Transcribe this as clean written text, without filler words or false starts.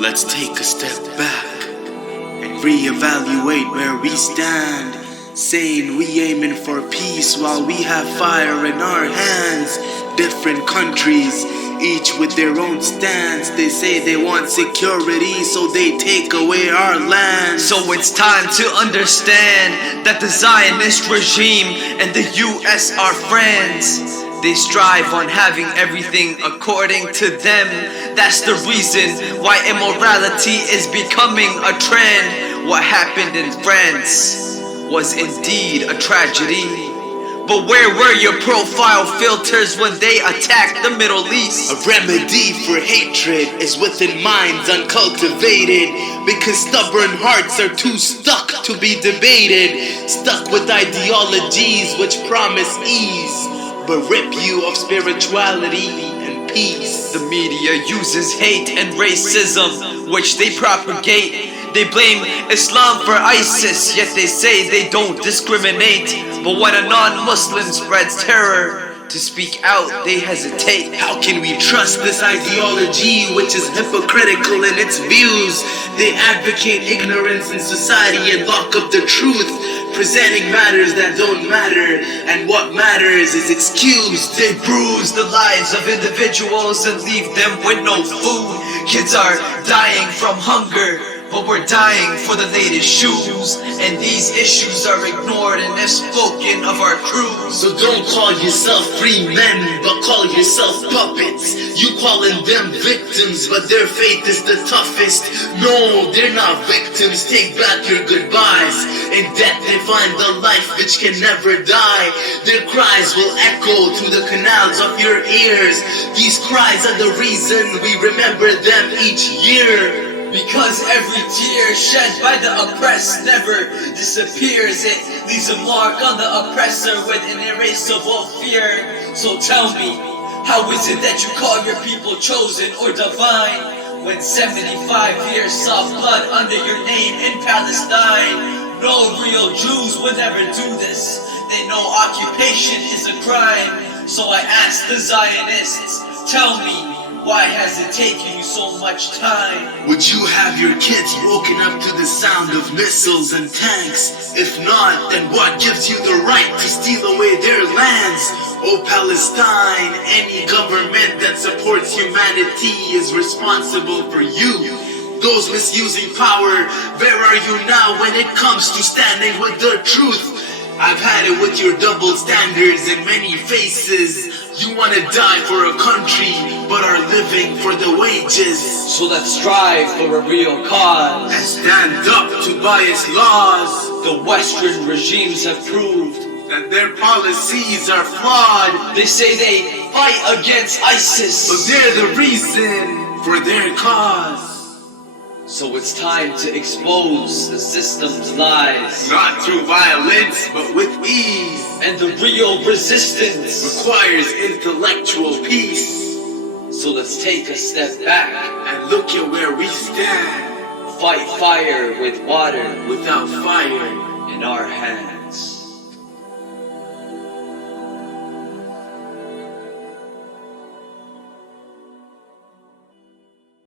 Let's take a step back and reevaluate where we stand, saying we aiming for peace while we have fire in our hands. Different countries, each with their own stance. They say they want security, so they take away our land. So it's time to understand that the Zionist regime and the US are friends. They strive on having everything according to them. That's the reason why immorality is becoming a trend. What happened in France was indeed a tragedy. But where were your profile filters when they attacked the Middle East? A remedy for hatred is within minds uncultivated, because stubborn hearts are too stuck to be debated, stuck with ideologies which promise ease, but rip you of spirituality and peace. The media uses hate and racism, which they propagate. They blame Islam for ISIS, yet they say they don't discriminate. But when a non-Muslim spreads terror, to speak out they hesitate. How can we trust this ideology which is hypocritical in its views? They advocate ignorance in society and lock up the truth, presenting matters that don't matter, and what matters is excused. They bruise the lives of individuals and leave them with no food. Kids are dying from hunger, but we're dying for the latest shoes, and these issues are ignored and if spoken of our crews. So don't call yourself free men, but call yourself puppets. You calling them victims, but their faith is the toughest. No, they're not victims, take back your goodbyes. In death they find the life which can never die. Their cries will echo through the canals of your ears. These cries are the reason we remember them each year. Because every tear shed by the oppressed never disappears. It leaves a mark on the oppressor with an erasable fear. So tell me, how is it that you call your people chosen or divine, when 75 years saw blood under your name in Palestine? No real Jews would ever do this. They know occupation is a crime. So I ask the Zionists, tell me, why has it taken you so much time? Would you have your kids woken up to the sound of missiles and tanks? If not, then what gives you the right to steal away their lands? Oh Palestine, any government that supports humanity is responsible for you. Those misusing power, where are you now when it comes to standing with the truth? I've had it with your double standards in many faces. You want to die for a country, but are living for the wages. So let's strive for a real cause and stand up to biased laws. The Western regimes have proved that their policies are flawed. They say they fight against ISIS, but they're the reason for their cause. So it's time to expose the system's lies. Not through violence, but with ease. And the real resistance requires intellectual peace. So let's take a step back and look at where we stand. Fight fire with water, without fire in our hands.